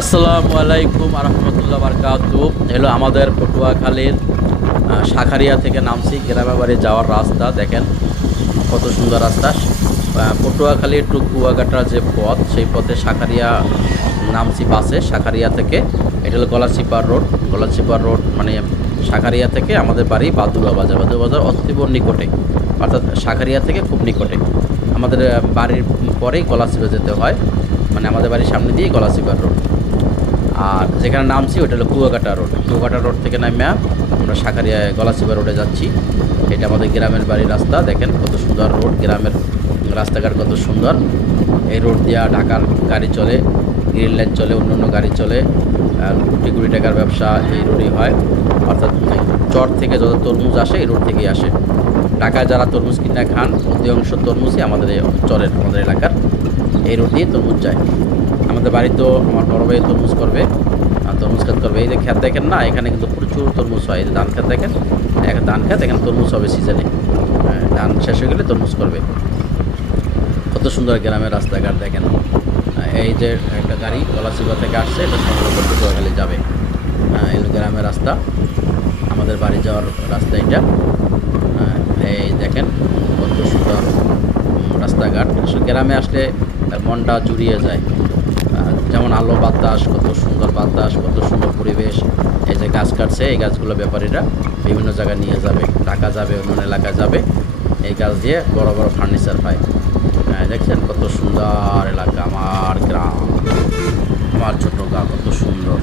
আসসালামু আলাইকুম রহমতুল্লাহ বারকাতু। হলো আমাদের পটুয়াখালীর শাখারিয়া থেকে নামছি গ্রামের বাড়ি যাওয়ার রাস্তা। দেখেন কত সুন্দর রাস্তা। পটুয়াখালী টু কুয়াকাটার যে পথ, সেই পথে শাখারিয়া নামছি বাসে। শাখারিয়া থেকে এটা হলো গলাচিপার রোড। গলাচিপার রোড মানে শাখারিয়া থেকে আমাদের বাড়ি বাদুড়া বাজার। বাদুড়া বাজার অতীব নিকটে, অর্থাৎ শাখারিয়া থেকে খুব নিকটে। আমাদের বাড়ির পরেই গলাচিপা যেতে হয়, মানে আমাদের বাড়ির সামনে দিয়েই গলাচিপার রোড। আর যেখানে নামছি ওটা হলো কুয়াকাটা রোড। কুয়াকাটা রোড থেকে নামে আমরা শাখারিয়ায় গলাচিপা রোডে যাচ্ছি। এটা আমাদের গ্রামের বাড়ির রাস্তা। দেখেন কত সুন্দর রোড, গ্রামের রাস্তাঘাট কত সুন্দর। এই রোড দিয়ে ঢাকার গাড়ি চলে, গ্রিন লাইন চলে, অন্য অন্য গাড়ি চলে। আর কোটি কোটি টাকার ব্যবসা এই রোডেই হয়। অর্থাৎ চর থেকে যত তরমুজ আসে এই রোড থেকেই আসে। ঢাকায় যারা তরমুজ কিনে খান অধিকাংশ তরমুজই আমাদের এই চরের, আমাদের এলাকার এই রোড দিয়ে তরমুজ যায়। আমাদের বাড়িতেও আমার বড় ভাই তরমুজ করবে, তরমুজ খেত করবে। এই যে খেত দেখেন না, এখানে কিন্তু প্রচুর তরমুজ হয়। এই যে ধান খেত দেখেন, ধান খেত, এখানে তরমুজ হবে সিজনে। ধান শেষ হয়ে গেলে তরমুজ করবে। কত সুন্দর গ্রামের রাস্তাঘাট দেখেন। এই যে একটা গাড়ি গলাচিপা থেকে আসছে, এটা সম্ভবত পটুয়াখালী যাবে। এই গ্রামের রাস্তা, আমাদের বাড়ি যাওয়ার রাস্তা এটা। এই দেখেন কত সুন্দর রাস্তাঘাট। গ্রামে আসলে মনটা জুড়িয়ে যায়। যেমন আলো বাতাস, কত সুন্দর বাতাস, কত সুন্দর পরিবেশ। এই যে গাছ কাটছে, এই গাছগুলো ব্যাপারীরা বিভিন্ন জায়গায় নিয়ে যাবে, ঢাকা যাবে, অন্য এলাকায় যাবে। এই গাছ দিয়ে বড় বড় ফার্নিচার হয়। দেখছেন কত সুন্দর এলাকা, আমার গ্রাম, আমার ছোট গ্রাম, কত সুন্দর।